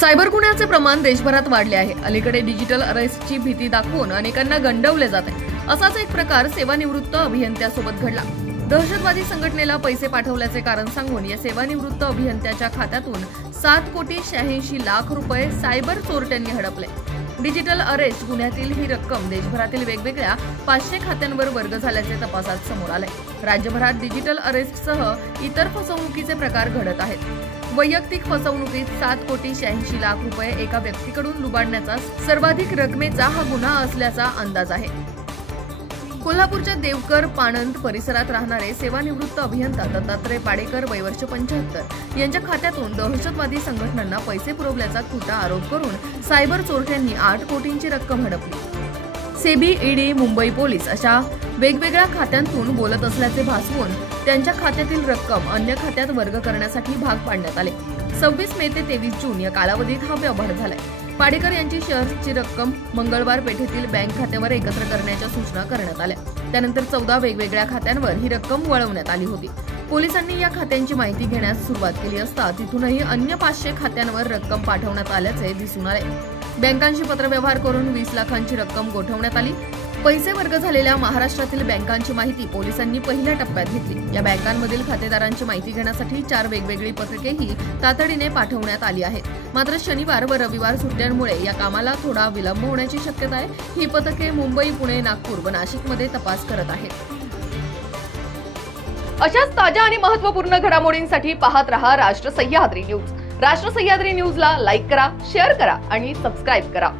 Cyber गुन्ह्याचे प्रमाण देशभरात वाढले आहे। अलीकडे डिजिटल अरेस्टची भीती दाखवून अनेकांना गंडवले जात आहे। असाच एक प्रकार सेवानिवृत्त अभियंत्यासोबत घडला। दहशतवादी संघटनेला पैसे पाठवल्याचे कारण सांगून या सेवानिवृत्त अभियंत्याच्या खात्यातून 7,86,00,000 रुपये सायबर चोरट्यांनी हडपले। डिजिटल अरेस्ट गुन्ह्यातील ही रक्कम देशभरातील वेगवेगळ्या 500 खात्यांवर वर्ग झाल्याचे तपासात समोर आले। राज्यभरात डिजिटल अरेस्टसह इतर फसवणुकीचे प्रकार घडत आहेत। वैयक्तिक फसवणुकीत 7,86,00,000 रुपये एका व्यक्तीकडून लुबाडण्याचा सर्वाधिक रकमेचा हा गुन्हा असल्याचा अंदाज आहे। कोल्हापूरच्या देवकर पाणंद परिसरात राहणारे सेवानिवृत्त अभियंता दत्तात्रय पाडेकर वय वर्ष 75 यांच्या खात्यातून दहशतवादी संघटनांना पैसे पुरवल्याचा खोटा आरोप करून सायबर चोरट्यांनी 8 कोटींची रक्कम हडपली। सेबी, ईडी, मुंबई पोलीस अशा वेगवेगळ्या खात्यांतून बोलत असल्याचे भासवून त्यांच्या खात्यातील रक्कम अन्य खात्यात वर्ग करण्यासाठी भाग पाडण्यात आले। 26 मे ते 23 जून या कालावधीत हा व्यवहार झालाय। पाडेकर यांची शेअर्सची रक्कम मंगळवार पेठेतील बँक खात्यावर एकत्र करण्याच्या सूचना करण्यात आल्या। त्यानंतर 14 वेगवेगळ्या खात्यांवर ही रक्कम वळवण्यात आली होती। पोलिसांनी या खात्यांची माहिती घेण्यास सुरुवात केली असता तिथूनही अन्य 500 खात्यांवर रक्कम पाठवण्यात आल्याचे दिसून आले। बँकांशी पत्रव्यवहार करून 20 लाखांची रक्कम गोठवण्यात आली। पैसे वर्ग झालेल्या महाराष्ट्रातील बँकांची माहिती पोलिसांनी पहिल्या टप्प्यात घेतली। या बँकांमधील खातेदारांची माहिती घेण्यासाठी 4 वेगवेगळी पथकेही तातडीने पाठवण्यात आली आहेत। मात्र शनिवार व रविवार सुट्ट्यांमुळे या कामाला थोडा विलंब होण्याची शक्यता आहे। ही पथके मुंबई, पुणे, नागपूर व नाशिकमध्ये तपास करत आहेत। अशाच ताज्या आणि महत्त्वपूर्ण घडामोडींसाठी पाहत रहा राष्ट्र सह्याद्री न्यूज। राष्ट्र सह्याद्री न्यूजला लाईक करा, शेअर करा आणि सबस्क्राईब करा।